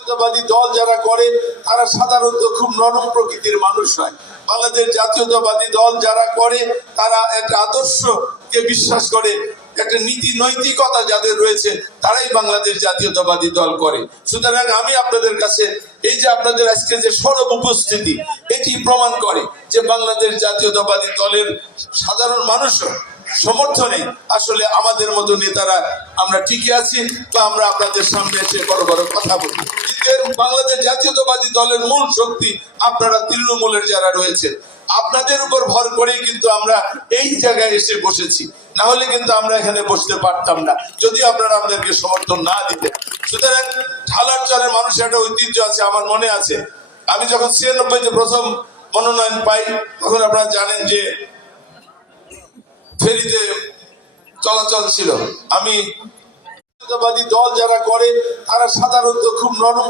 জাতীয়তাবাদী দল যারা করে তারা সাধারণত খুব নরম প্রকৃতির মানুষ হয়। বাংলাদেশ জাতীয়তাবাদী দল যারা করে তারা একটা আদর্শকে বিশ্বাস করে, একটা নীতি নৈতিকতা যাদের রয়েছে তারাই বাংলাদেশ জাতীয়তাবাদী দল করে। সুতরাং আমি আপনাদের কাছে এই যে আপনাদের আজকে যে সরব উপস্থিতি, এটি প্রমাণ করে যে বাংলাদেশ জাতীয়তাবাদী দলের সাধারণ মানুষও সমর্থনে আসলে আমাদের মতো নেতারা আমরা টিকে আছি বা আমরা আপনাদের সামনে এসে বড় বড় কথা বলি। বাংলাদেশ জাতীয়তাবাদী দলের মূল শক্তি আপনারা তৃণমূলের যারা রয়েছে, আপনাদের উপর ভর করেই কিন্তু আমরা এই জায়গায় এসে বসেছি। না হলে কিন্তু আমরা এখানে বসতে পারতাম না যদি আপনারা আমাদেরকে সমর্থন না দিতেন। সুতরাং ঢালার চরের মানুষের একটা ঐতিহ্য আছে। আমার মনে আছে আমি যখন 96-তে প্রথম মনোনয়ন পাই, তখন আপনারা জানেন যে ফেরিতে চলাচল ছিল। আমি জাতীয়তাবাদী দল যারা করে তারা সাধারণত খুব নরম